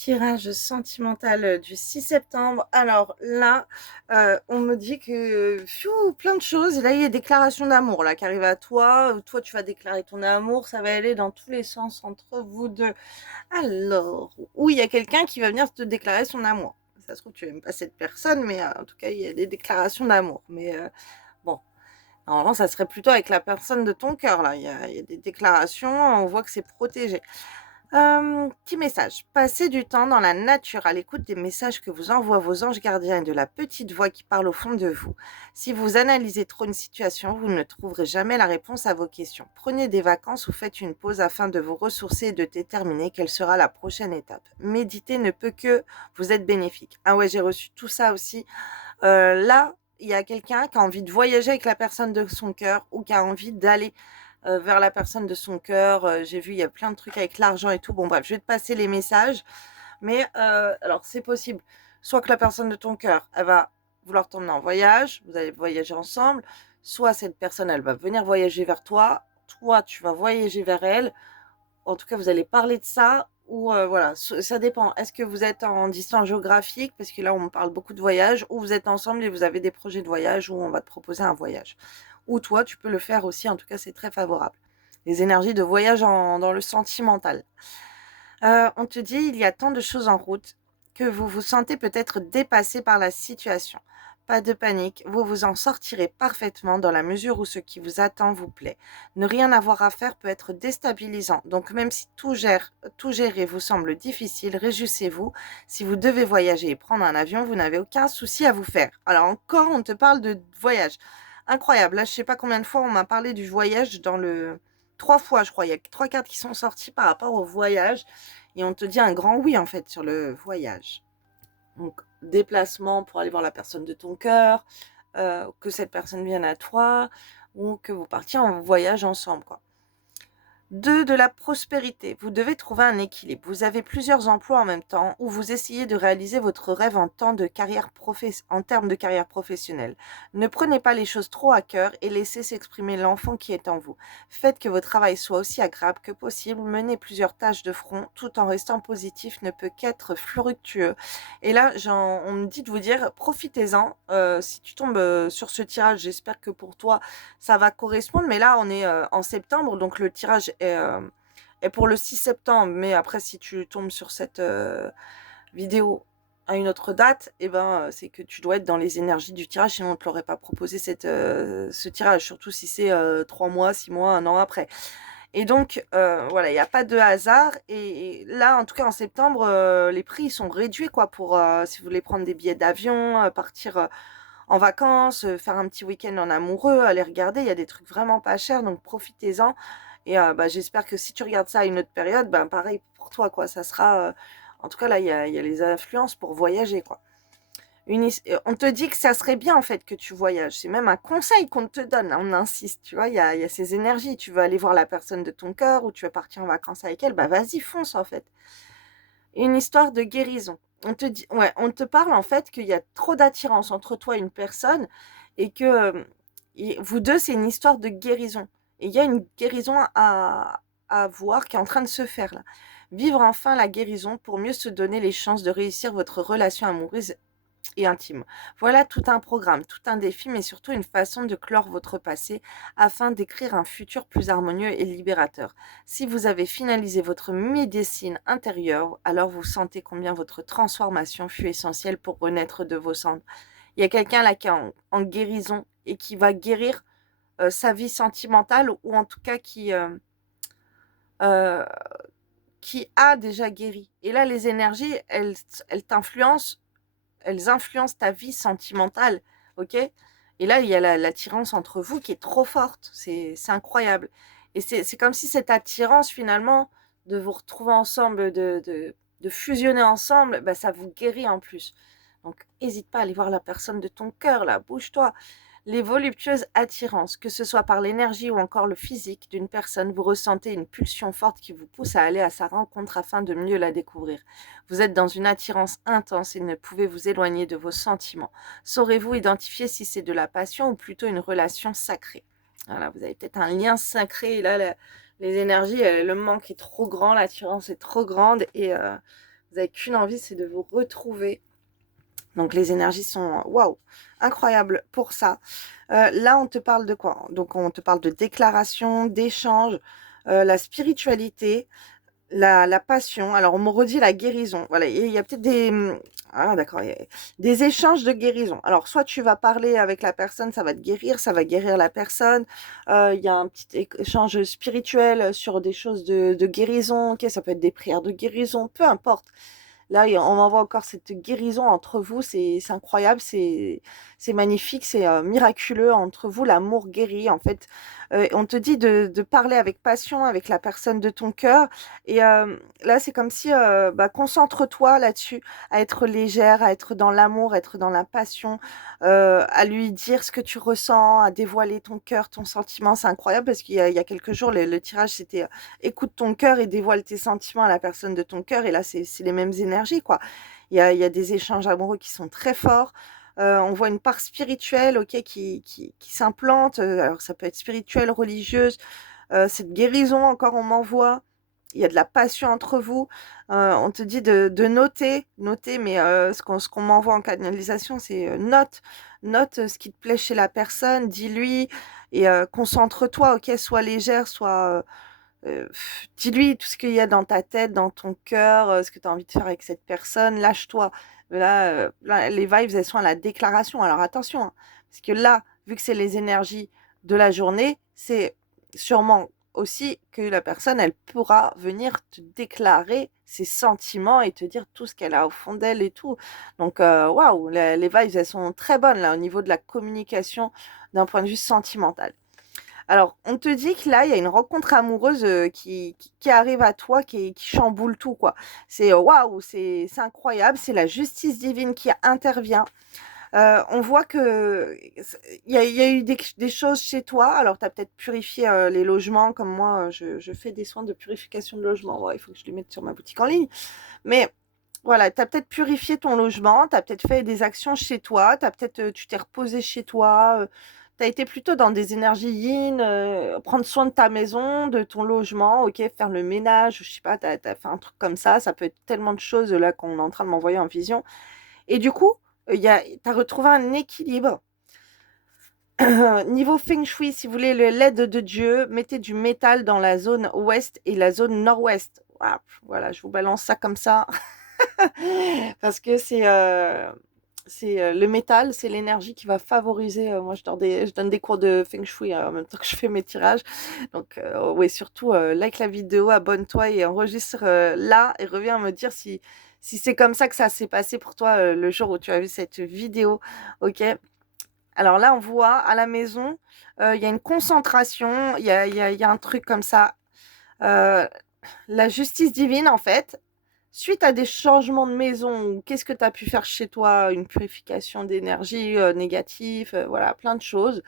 Tirage sentimental du 6 septembre. Alors là, on me dit que fiou, plein de choses. Et là, il y a déclaration d'amour là, qui arrive à toi. Toi, tu vas déclarer ton amour. Ça va aller dans tous les sens entre vous deux. Alors, oui, il y a quelqu'un qui va venir te déclarer son amour. Ça se trouve, tu n'aimes pas cette personne, mais en tout cas, il y a des déclarations d'amour. Mais bon, normalement, ça serait plutôt avec la personne de ton cœur là. Il y a des déclarations, on voit que c'est protégé. Petit message. Passez du temps dans la nature à l'écoute des messages que vous envoient vos anges gardiens et de la petite voix qui parle au fond de vous. Si vous analysez trop une situation, vous ne trouverez jamais la réponse à vos questions. Prenez des vacances ou faites une pause afin de vous ressourcer et de déterminer quelle sera la prochaine étape. Méditer ne peut que vous être bénéfique. Ah ouais, j'ai reçu tout ça aussi. Là, il y a quelqu'un qui a envie de voyager avec la personne de son cœur ou qui a envie d'aller vers la personne de son cœur. J'ai vu, il y a plein de trucs avec l'argent et tout. Bon, bref, je vais te passer les messages. Mais alors, c'est possible. Soit que la personne de ton cœur, elle va vouloir t'emmener en voyage, vous allez voyager ensemble. Soit cette personne, elle va venir voyager vers toi. Toi, tu vas voyager vers elle. En tout cas, vous allez parler de ça. Ou voilà, ça dépend. Est-ce que vous êtes en distance géographique, parce que là, on me parle beaucoup de voyage, ou vous êtes ensemble et vous avez des projets de voyage, ou on va te proposer un voyage. Ou toi, tu peux le faire aussi. En tout cas, c'est très favorable. Les énergies de voyage dans le sentimental. On te dit, il y a tant de choses en route que vous vous sentez peut-être dépassé par la situation. Pas de panique, vous vous en sortirez parfaitement dans la mesure où ce qui vous attend vous plaît. Ne rien avoir à faire peut être déstabilisant, donc même si tout gérer vous semble difficile, réjouissez-vous. Si vous devez voyager et prendre un avion, vous n'avez aucun souci à vous faire. Alors encore, on te parle de voyage. Incroyable, là je sais pas combien de fois on m'a parlé du voyage dans le... 3 fois, je crois. Il y a 3 cartes qui sont sorties par rapport au voyage. Et on te dit un grand oui, en fait, sur le voyage. Donc, déplacement pour aller voir la personne de ton cœur, que cette personne vienne à toi, ou que vous partiez en voyage ensemble, quoi. 2, de la prospérité. Vous devez trouver un équilibre. Vous avez plusieurs emplois en même temps ou vous essayez de réaliser votre rêve en termes de carrière professionnelle. Ne prenez pas les choses trop à cœur et laissez s'exprimer l'enfant qui est en vous. Faites que votre travail soit aussi agréable que possible. Mener plusieurs tâches de front tout en restant positif ne peut qu'être fructueux. Et là, on me dit de vous dire, profitez-en. Si tu tombes sur ce tirage, j'espère que pour toi, ça va correspondre. Mais là, on est en septembre, donc le tirage est pour le 6 septembre. Mais après, si tu tombes sur cette vidéo à une autre date, eh ben, c'est que tu dois être dans les énergies du tirage, sinon on ne te l'aurait pas proposé ce tirage, surtout si c'est 3 mois, 6 mois, un an après. Et donc, voilà, il n'y a pas de hasard. Et là, en tout cas, en septembre, les prix ils sont réduits, quoi, pour si vous voulez prendre des billets d'avion, partir en vacances, faire un petit week-end en amoureux, aller regarder, il y a des trucs vraiment pas chers, donc profitez-en. Et bah, j'espère que si tu regardes ça à une autre période, ben pareil pour toi, quoi. Ça sera, en tout cas là, il y a les influences pour voyager, quoi. On te dit que ça serait bien en fait que tu voyages. C'est même un conseil qu'on te donne. On insiste, tu vois. Il y a ces énergies. Tu veux aller voir la personne de ton cœur ou tu veux partir en vacances avec elle, bah vas-y, fonce en fait. Une histoire de guérison. On te dit, ouais, on te parle en fait qu'il y a trop d'attirance entre toi et une personne et que vous deux, c'est une histoire de guérison. Et il y a une guérison à voir qui est en train de se faire là. Vivre enfin la guérison pour mieux se donner les chances de réussir votre relation amoureuse et intime. Voilà tout un programme, tout un défi, mais surtout une façon de clore votre passé afin d'écrire un futur plus harmonieux et libérateur. Si vous avez finalisé votre médecine intérieure, alors vous sentez combien votre transformation fut essentielle pour renaître de vos cendres. Il y a quelqu'un là qui est en guérison et qui va guérir sa vie sentimentale ou en tout cas euh, qui a déjà guéri. Et là, les énergies, elles t'influencent, elles influencent ta vie sentimentale, ok? Et là, il y a l'attirance entre vous qui est trop forte, c'est incroyable. Et c'est comme si cette attirance, finalement, de vous retrouver ensemble, de fusionner ensemble, bah, ça vous guérit en plus. Donc, n'hésite pas à aller voir la personne de ton cœur, là, bouge-toi. Les voluptueuses attirances, que ce soit par l'énergie ou encore le physique d'une personne, vous ressentez une pulsion forte qui vous pousse à aller à sa rencontre afin de mieux la découvrir. Vous êtes dans une attirance intense et ne pouvez vous éloigner de vos sentiments. Saurez-vous identifier si c'est de la passion ou plutôt une relation sacrée? Voilà, vous avez peut-être un lien sacré. Et là, les énergies, le manque est trop grand, l'attirance est trop grande et Vous avez qu'une envie, c'est de vous retrouver. Donc les énergies sont waouh, incroyables pour ça. Là, on te parle de quoi? Donc on te parle de déclaration, d'échange, la spiritualité, la passion. Alors on me redit la guérison. Voilà, il y a peut-être des ah d'accord, il y a des échanges de guérison. Alors soit tu vas parler avec la personne, ça va te guérir, ça va guérir la personne. Il y a un petit échange spirituel sur des choses de guérison. Ok, ça peut être des prières de guérison, peu importe. Là, on envoie encore cette guérison entre vous, c'est incroyable, c'est magnifique, c'est miraculeux entre vous, l'amour guérit en fait. On te dit de parler avec passion avec la personne de ton cœur et là, c'est comme si, bah, concentre-toi là-dessus, à être légère, à être dans l'amour, être dans la passion, à lui dire ce que tu ressens, à dévoiler ton cœur, ton sentiment. C'est incroyable parce qu'il y a quelques jours, le tirage, c'était écoute ton cœur et dévoile tes sentiments à la personne de ton cœur. Et là, c'est les mêmes énergies, quoi. Il y a des échanges amoureux qui sont très forts. On voit une part spirituelle, ok, qui s'implante. Alors, ça peut être spirituelle, religieuse. Cette guérison, encore, on m'envoie. Il y a de la passion entre vous. On te dit de noter, mais ce qu'on m'envoie en canalisation, c'est note ce qui te plaît chez la personne, dis-lui et concentre-toi, ok, sois légère, sois dis-lui tout ce qu'il y a dans ta tête, dans ton cœur, ce que tu as envie de faire avec cette personne, lâche-toi. Là, les vibes, elles sont à la déclaration. Alors attention, hein, parce que là, vu que c'est les énergies de la journée, c'est sûrement aussi que la personne, elle pourra venir te déclarer ses sentiments et te dire tout ce qu'elle a au fond d'elle et tout. Donc, waouh, les vibes, elles sont très bonnes là au niveau de la communication d'un point de vue sentimental. Alors, on te dit que là, il y a une rencontre amoureuse qui arrive à toi, qui chamboule tout, quoi. C'est waouh, c'est incroyable, c'est la justice divine qui intervient. On voit que il y a eu des choses chez toi. Alors, tu as peut-être purifié les logements, comme moi, je fais des soins de purification de logement. Ouais, il faut que je les mette sur ma boutique en ligne. Mais voilà, tu as peut-être purifié ton logement, tu as peut-être fait des actions chez toi, tu t'es reposé chez toi, tu as été plutôt dans des énergies yin, prendre soin de ta maison, de ton logement, ok, faire le ménage, je sais pas, tu as fait un truc comme ça peut être tellement de choses là qu'on est en train de m'envoyer en vision. Et du coup, tu as retrouvé un équilibre. Niveau Feng Shui, si vous voulez l'aide de Dieu, mettez du métal dans la zone ouest et la zone nord-ouest. Voilà, je vous balance ça comme ça. Parce que c'est le métal, c'est l'énergie qui va favoriser. Moi, je donne des cours de Feng Shui en même temps que je fais mes tirages. Donc, ouais, surtout, like la vidéo, abonne-toi et enregistre là et reviens me dire si c'est comme ça que ça s'est passé pour toi le jour où tu as vu cette vidéo. Ok? Alors là, on voit à la maison, il y a une concentration, il y a un truc comme ça. Euh, la justice divine, en fait, suite à des changements de maison, qu'est-ce que tu as pu faire chez toi? Une purification d'énergie négative, voilà, plein de choses.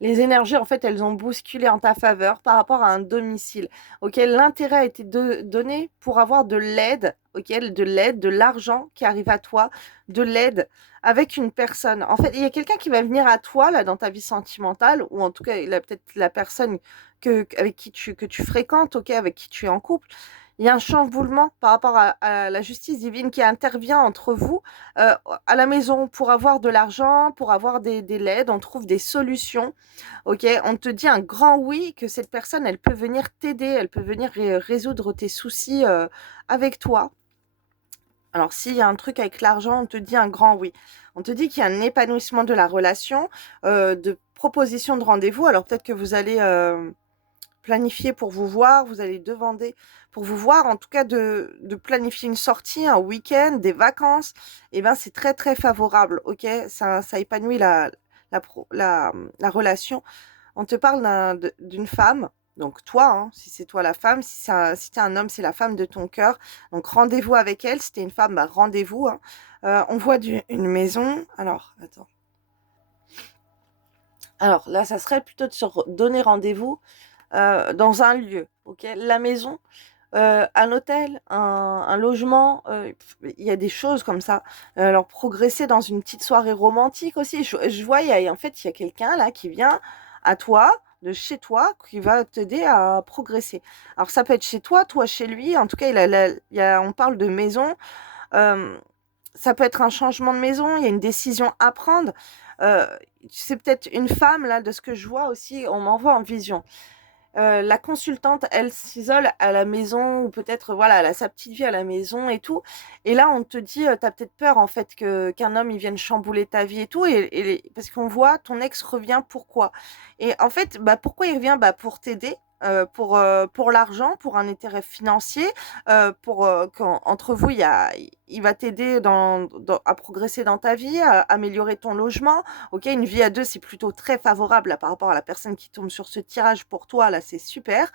Les énergies, en fait, elles ont bousculé en ta faveur par rapport à un domicile. Ok, l'intérêt a été donné pour avoir de l'aide, ok, de l'aide, de l'argent qui arrive à toi, de l'aide avec une personne. En fait, il y a quelqu'un qui va venir à toi là dans ta vie sentimentale, ou en tout cas, il a peut-être la personne avec que tu fréquentes, ok, avec qui tu es en couple. Il y a un chamboulement par rapport à la justice divine qui intervient entre vous euh, à la maison pour avoir de l'argent, pour avoir des laides, on trouve des solutions. Ok, on te dit un grand oui que cette personne, elle peut venir t'aider, elle peut venir résoudre tes soucis avec toi. Alors, s'il y a un truc avec l'argent, on te dit un grand oui. On te dit qu'il y a un épanouissement de la relation, de proposition de rendez-vous. Alors, peut-être que vous allez planifier pour vous voir, vous allez demander pour vous voir, en tout cas de planifier une sortie, un week-end, des vacances. Et ben, c'est très, très favorable. Ok, ça épanouit la relation. On te parle d'une femme, donc toi, hein, si c'est toi la femme, si t'es un homme, c'est la femme de ton cœur. Donc rendez-vous avec elle, si t'es une femme, bah, rendez-vous. Hein. On voit une maison. Alors, attends. Alors là, ça serait plutôt de se donner rendez-vous dans un lieu, ok? La maison, un hôtel, un logement, il y a des choses comme ça. Alors progresser dans une petite soirée romantique aussi. Je vois, en fait, il y a quelqu'un là qui vient à toi de chez toi qui va t'aider à progresser. Alors ça peut être chez toi, toi chez lui, en tout cas on parle de maison, euh, ça peut être un changement de maison, il y a une décision à prendre. Euh, c'est peut-être une femme, là, de ce que je vois aussi, on m'envoie en vision. La consultante, elle s'isole à la maison ou peut-être, voilà, elle a sa petite vie à la maison et tout. Et là, on te dit, tu peut-être peur en fait que qu'un homme il vienne chambouler ta vie et tout. Parce qu'on voit ton ex revient, pourquoi? Et en fait, bah pourquoi il revient? Bah pour t'aider. Pour l'argent, pour un intérêt financier, quand entre vous, il va t'aider à progresser dans ta vie, à améliorer ton logement. Ok, une vie à deux, c'est plutôt très favorable là, par rapport à la personne qui tombe sur ce tirage pour toi. Là, c'est super.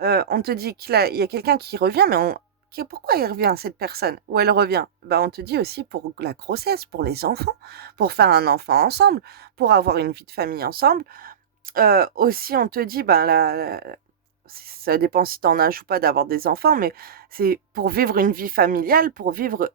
On te dit il y a quelqu'un qui revient, mais pourquoi il revient, cette personne? Ou elle revient? Bah, on te dit aussi pour la grossesse, pour les enfants, pour faire un enfant ensemble, pour avoir une vie de famille ensemble. Aussi, on te dit, ben, ça dépend si tu en as ou pas d'avoir des enfants, mais c'est pour vivre une vie familiale, pour vivre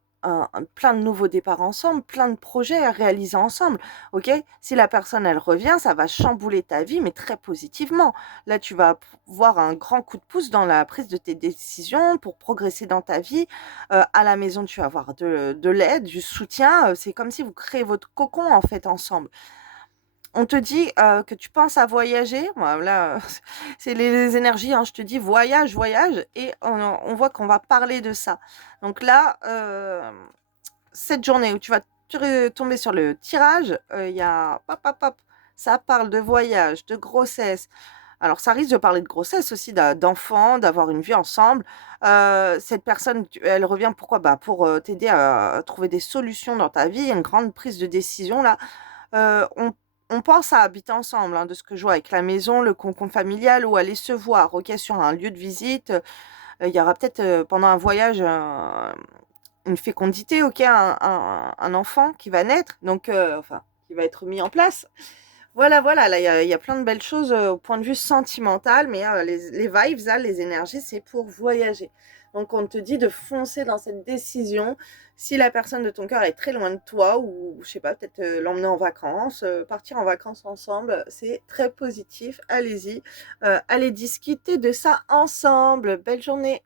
plein de nouveaux départs ensemble, plein de projets à réaliser ensemble. Ok? Si la personne, elle revient, ça va chambouler ta vie, mais très positivement. Là, tu vas voir un grand coup de pouce dans la prise de tes décisions pour progresser dans ta vie. À la maison, tu vas avoir de l'aide, du soutien. C'est comme si vous créez votre cocon, en fait, ensemble. On te dit que tu penses à voyager. Voilà, c'est les énergies, hein, je te dis voyage, voyage, et on voit qu'on va parler de ça. Donc là, cette journée où tu vas tomber sur le tirage, il y a pop, pop, pop, ça parle de voyage, de grossesse. Alors, ça risque de parler de grossesse aussi, d'enfants, d'avoir une vie ensemble. Cette personne, elle revient pourquoi? Bah, pour t'aider à trouver des solutions dans ta vie. Il y a une grande prise de décision là. Heu, on on pense à habiter ensemble, hein, de ce que je vois avec la maison, le cocon familial ou aller se voir, OK, sur un lieu de visite. Il y aura peut-être, pendant un voyage, une fécondité, OK, un enfant qui va naître, donc enfin, qui va être mis en place. Voilà, voilà, là, il y a plein de belles choses, au point de vue sentimental, mais les vibes, là, les énergies, c'est pour voyager. Donc on te dit de foncer dans cette décision. Si la personne de ton cœur est très loin de toi ou je sais pas, peut-être, l'emmener en vacances, partir en vacances ensemble, c'est très positif. Allez-y, allez discuter de ça ensemble. Belle journée.